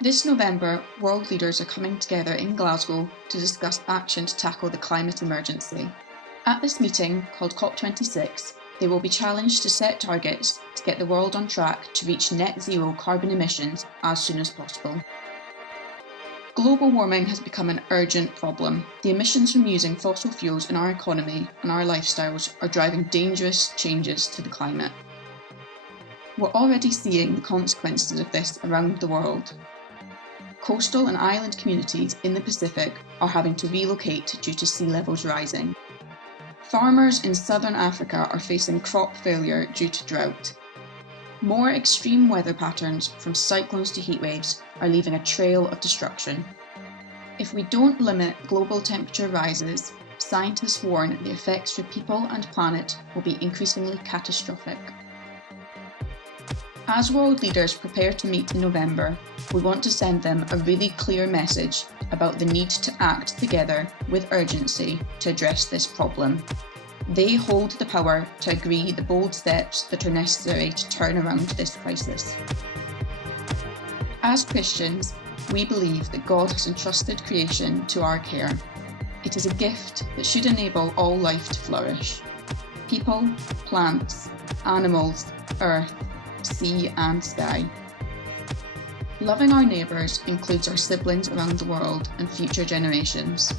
This November, world leaders are coming together in Glasgow to discuss action to tackle the climate emergency. At this meeting, called COP26, they will be challenged to set targets to get the world on track to reach net zero carbon emissions as soon as possible. Global warming has become an urgent problem. The emissions from using fossil fuels in our economy and our lifestyles are driving dangerous changes to the climate. We're already seeing the consequences of this around the world. Coastal and island communities in the Pacific are having to relocate due to sea levels rising. Farmers in southern Africa are facing crop failure due to drought. More extreme weather patterns, from cyclones to heatwaves, are leaving a trail of destruction. If we don't limit global temperature rises, scientists warn the effects for people and planet will be increasingly catastrophic. As world leaders prepare to meet in November, we want to send them a really clear message about the need to act together with urgency to address this problem. They hold the power to agree the bold steps that are necessary to turn around this crisis. As Christians, we believe that God has entrusted creation to our care. It is a gift that should enable all life to flourish. People, plants, animals, earth, sea and sky. Loving our neighbours includes our siblings around the world and future generations.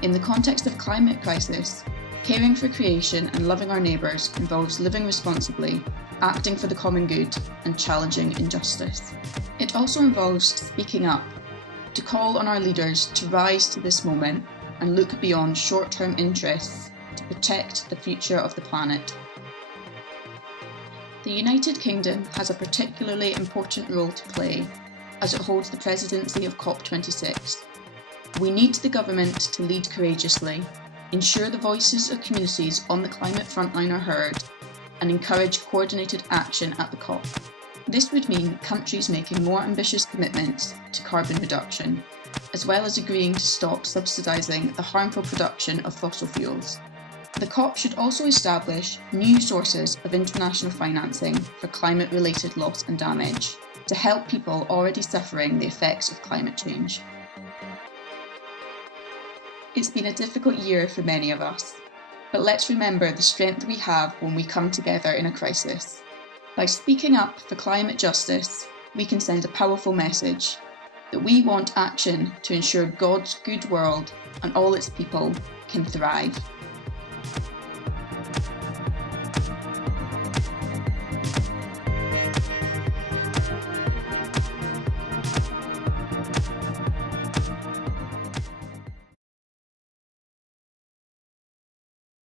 In the context of climate crisis, caring for creation and loving our neighbours involves living responsibly, acting for the common good, and challenging injustice. It also involves speaking up, to call on our leaders to rise to this moment and look beyond short-term interests to protect the future of the planet. The United Kingdom has a particularly important role to play as it holds the presidency of COP26. We need the government to lead courageously, ensure the voices of communities on the climate frontline are heard, and encourage coordinated action at the COP. This would mean countries making more ambitious commitments to carbon reduction, as well as agreeing to stop subsidising the harmful production of fossil fuels. The COP should also establish new sources of international financing for climate-related loss and damage to help people already suffering the effects of climate change. It's been a difficult year for many of us, but let's remember the strength we have when we come together in a crisis. By speaking up for climate justice, we can send a powerful message that we want action to ensure God's good world and all its people can thrive.